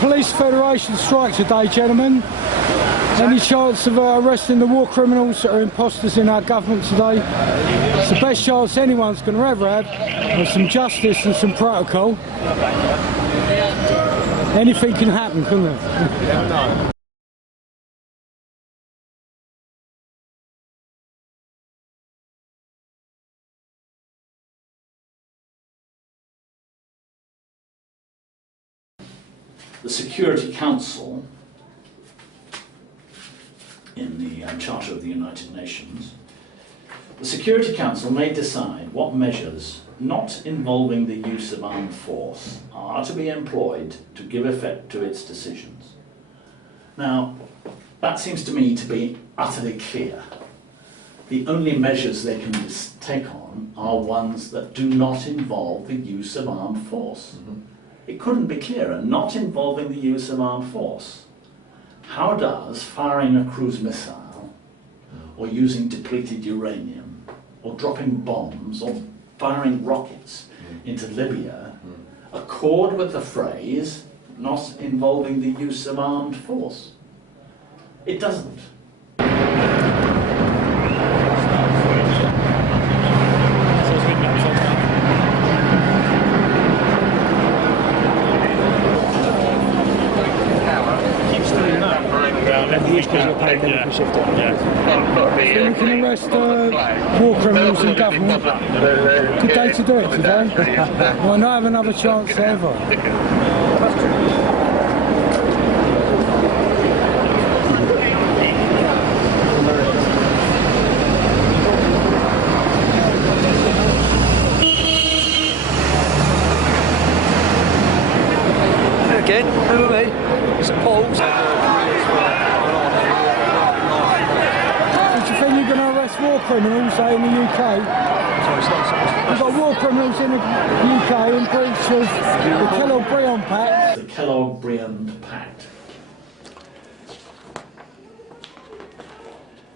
Police Federation strikes today, gentlemen. Any chance of arresting the war criminals that are imposters in our government today? It's the best chance anyone's going to ever have of some justice and some protocol. Anything can happen, couldn't it? The Security Council, in the Charter of the United Nations, the Security Council may decide what measures not involving the use of armed force are to be employed to give effect to its decisions. Now, that seems to me to be utterly clear. The only measures they can take on are ones that do not involve the use of armed force. It couldn't be clearer, not involving the use of armed force. How does firing a cruise missile, or using depleted uranium, or dropping bombs, or firing rockets into Libya accord with the phrase, not involving the use of armed force? It doesn't. So we can arrest war criminals in government. Good day to do it today. Well, not have another chance ever. Again, who are we? It's Paul. War criminals in the UK. We've got war criminals in the UK in breach of the Kellogg-Briand Pact. The Kellogg-Briand Pact.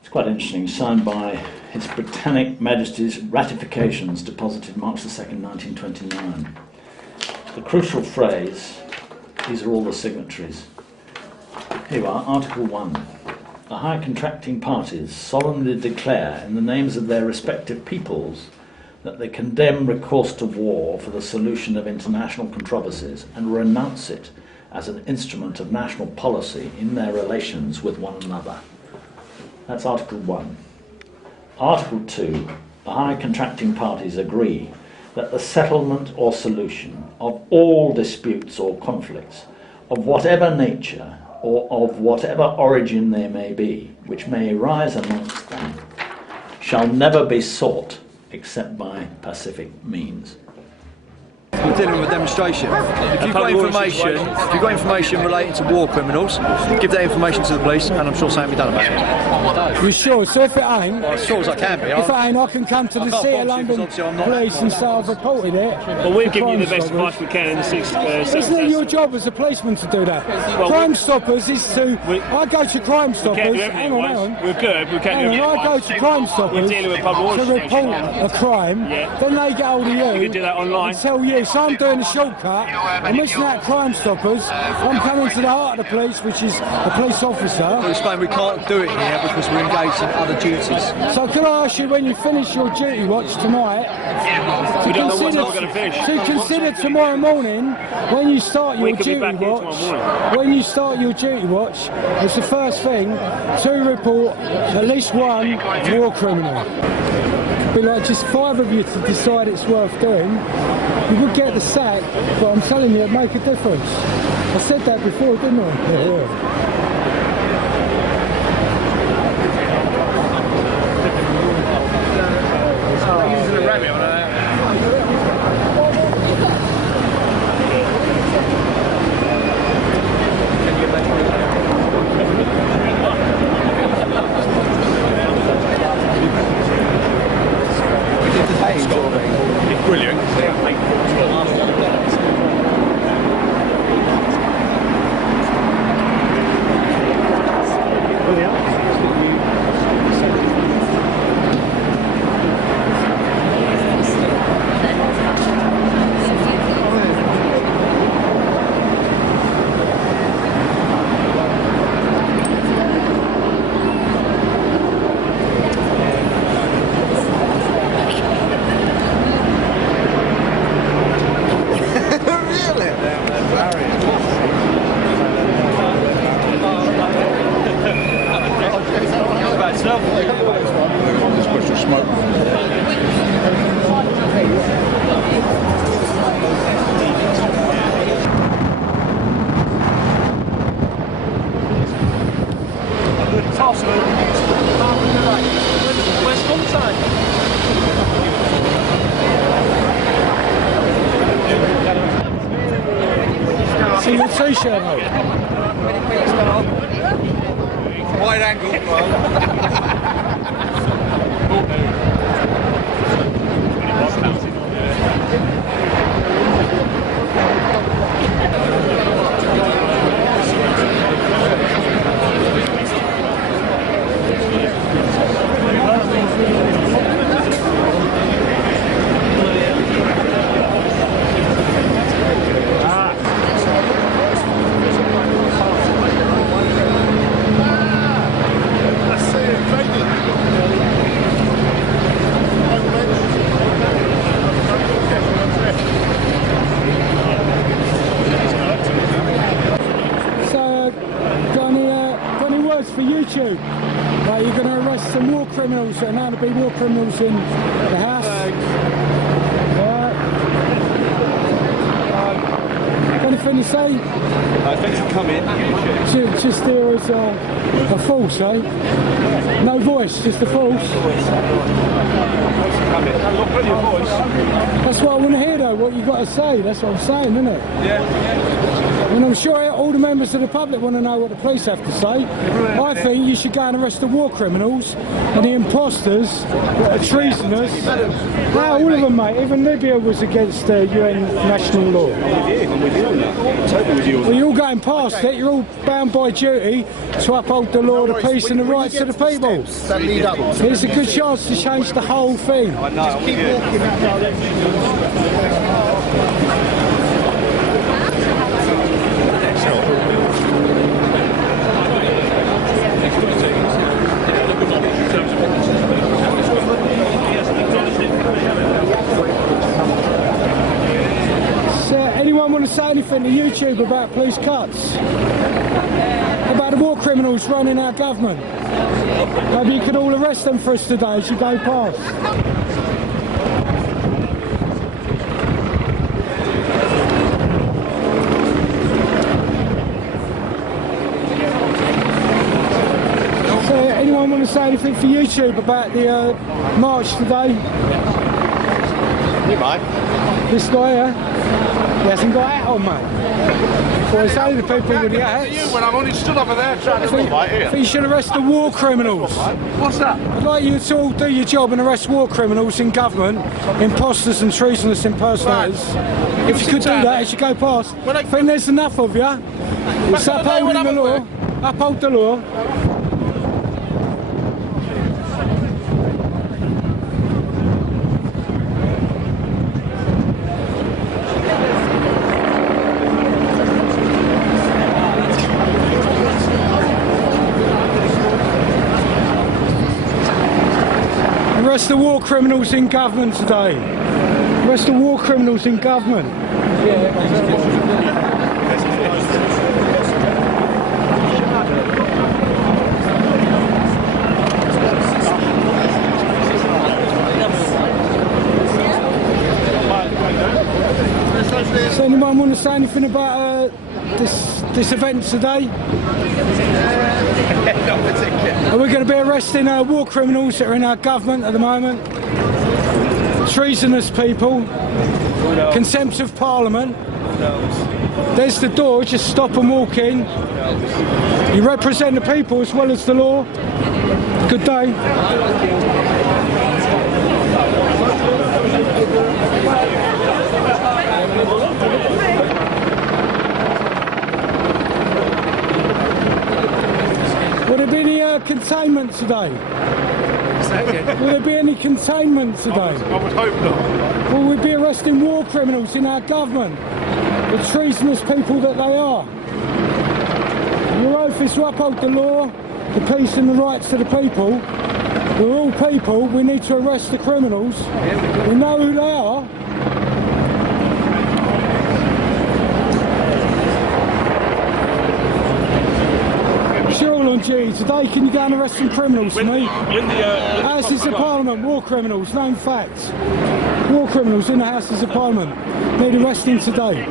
It's quite interesting, signed by His Britannic Majesty's ratifications deposited March the 2nd, 1929. The crucial phrase, these are all the signatories. Here you are, Article 1. The high contracting parties solemnly declare in the names of their respective peoples that they condemn recourse to war for the solution of international controversies and renounce it as an instrument of national policy in their relations with one another. That's Article 1. Article 2. The high contracting parties agree that the settlement or solution of all disputes or conflicts of whatever nature or of whatever origin they may be, which may arise amongst them, shall never be sought except by pacific means. We're dealing with a demonstration. If you've got information relating to war criminals, give that information to the police, and I'm sure something will be done about it. You sure? So if it ain't, well, as sure as I can be. If it ain't, I can come to the City of London police and say I've reported it. Well, we've given you the best advice we can in the 6th. Isn't it your job as a policeman to do that? Well, Crime Stoppers is to. I go to Crime Stoppers. Hang on. We're good. We can't do I go to Crime Stoppers to report a crime. Yeah. Then they get hold of you. You can do that online. And tell you. So I'm doing a shortcut. I'm missing out Crime Stoppers. I'm coming to the heart of the police, which is a police officer. Well, explain, we can't do it here because we're engaged in other duties. So can I ask you, when you finish your duty watch tonight, to consider tomorrow morning when you start your duty watch, it's the first thing to report at least one war criminal. It'd be like just 5 of you to decide it's worth doing. You would get the sack, but I'm telling you, it'd make a difference. I said that before, didn't I? Yeah. Brilliant. chair, mate. Wide angle. For YouTube, like you're going to arrest some war criminals that are known to be war criminals in the house. Anything to say? Thanks for coming. Just there as a false, eh? No voice, just a false. That's what I want to hear though, what you've got to say. That's what I'm saying, isn't it? Yeah. And I'm sure all the members of the public want to know what the police have to say. I think you should go and arrest the war criminals and the imposters that are treasonous. No, all of them, mate. Even Libya was against UN national law. I'm with you on that. Totally with you on that. Well, you're all going past it. You're all bound by duty to uphold the law, the peace and the rights of the people. It's a good chance to change the whole thing. I know. Just keep walking that direction. Anyone want to say anything to YouTube about police cuts? About the war criminals running our government? Maybe you could all arrest them for us today as you go past. So, anyone want to say anything for YouTube about the march today? You might. This guy here? He hasn't got a hat on, mate. Well, it's only the people with the hats. When I'm only stood over there trying to right here. I think you should arrest the war criminals. What's that? I'd like you to all do your job and arrest war criminals in government, imposters and treasonous impersonators. If you could do that, as you go past, I think there's enough of you. It's upholding the law. Uphold the law. Arrest the war criminals in government today. Arrest the war criminals in government. Does anyone want to say anything about this event today? Not particularly. Are we going to be arresting war criminals that are in our government at the moment? Treasonous people, contempt of Parliament. There's the door, just stop and walk in. You represent the people as well as the law. Good day. Will there be any containment today? Will there be any containment today? I would hope not. Will we be arresting war criminals in our government? The treasonous people that they are. Your oath is to uphold the law, the peace and the rights of the people. We're all people, we need to arrest the criminals. We know who they are. Sure on duty today, can you go and arrest some criminals for me? Houses of Parliament, war criminals, known facts. War criminals in the Houses of Parliament need arresting today.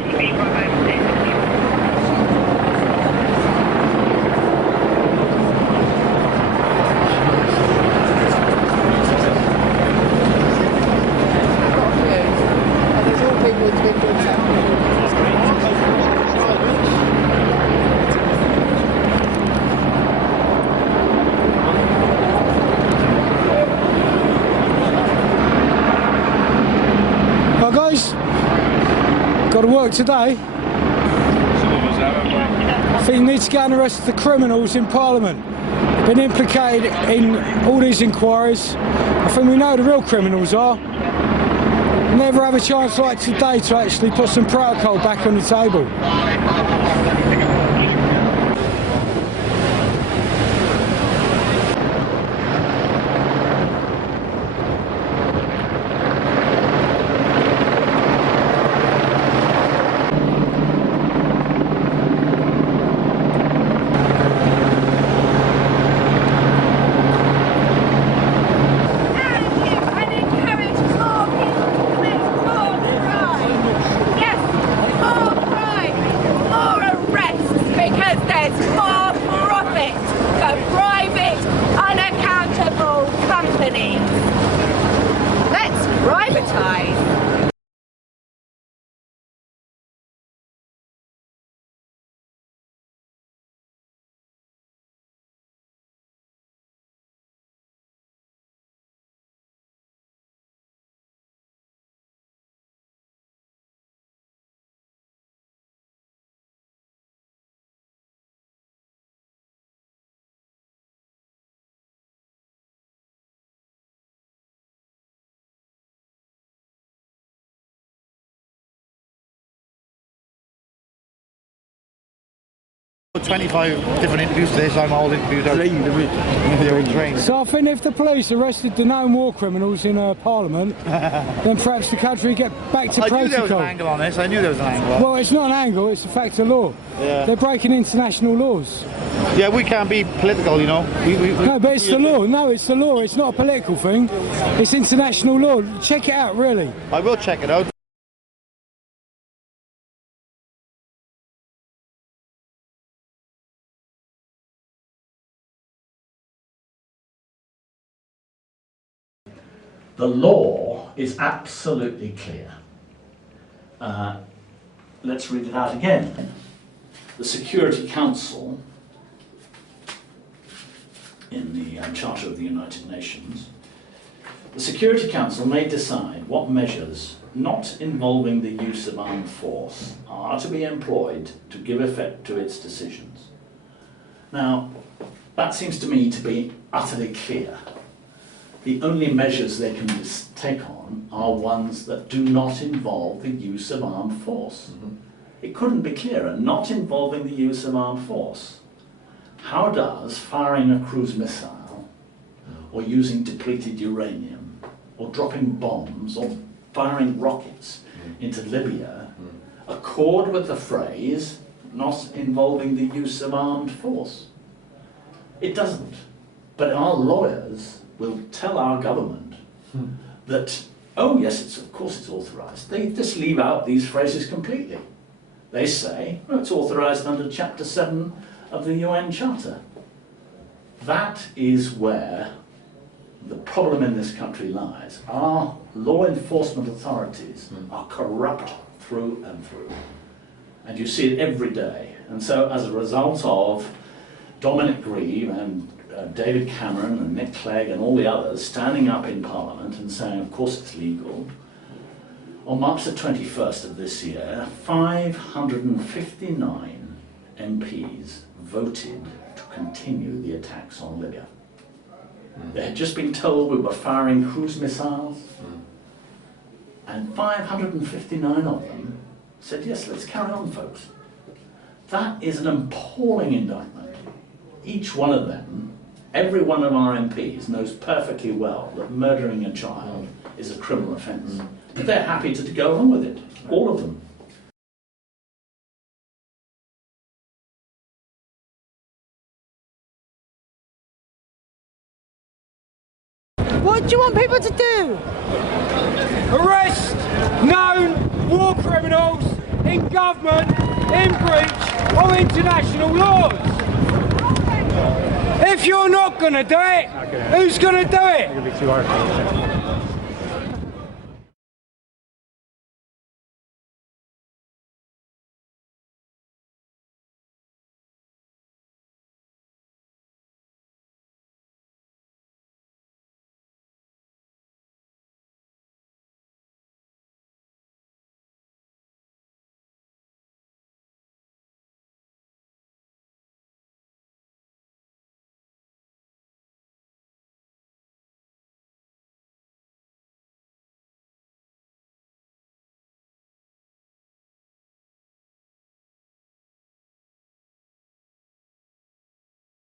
work today. I think you need to go and arrest the criminals in Parliament. Been implicated in all these inquiries. I think we know the real criminals are. Never have a chance like today to actually put some protocol back on the table. Let's privatise. I've 25 different interviews today, so I'm all interviewed out. Trained. So I think if the police arrested the known war criminals in Parliament, then perhaps the country would get back to protocol. I knew there was an angle on this. I knew there was an angle. Well, it's not an angle, it's a fact of law. Yeah. They're breaking international laws. Yeah, we can't be political, you know. No, but it's the law. No, it's the law. It's not a political thing. It's international law. Check it out, really. I will check it out. The law is absolutely clear. Let's read it out again. The Security Council, in the Charter of the United Nations, the Security Council may decide what measures not involving the use of armed force are to be employed to give effect to its decisions. Now, that seems to me to be utterly clear. The only measures they can take on are ones that do not involve the use of armed force. It couldn't be clearer, not involving the use of armed force. How does firing a cruise missile, or using depleted uranium, or dropping bombs, or firing rockets into Libya accord with the phrase, not involving the use of armed force? It doesn't. But our lawyers will tell our government that, oh yes, of course it's authorised. They just leave out these phrases completely. They say, oh, it's authorised under Chapter 7 of the UN Charter. That is where the problem in this country lies. Our law enforcement authorities are corrupt through and through. And you see it every day. And so as a result of Dominic Grieve and David Cameron and Nick Clegg and all the others standing up in Parliament and saying, of course it's legal, on March the 21st of this year, 559 MPs voted to continue the attacks on Libya. They had just been told we were firing cruise missiles, and 559 of them said, yes, let's carry on, folks. That is an appalling indictment. Each one of them, every one of our MPs knows perfectly well that murdering a child is a criminal offence. But they're happy to go along with it, all of them. What do you want people to do? Arrest known war criminals in government in breach of international laws. If you're not going to do it, who's going to do it?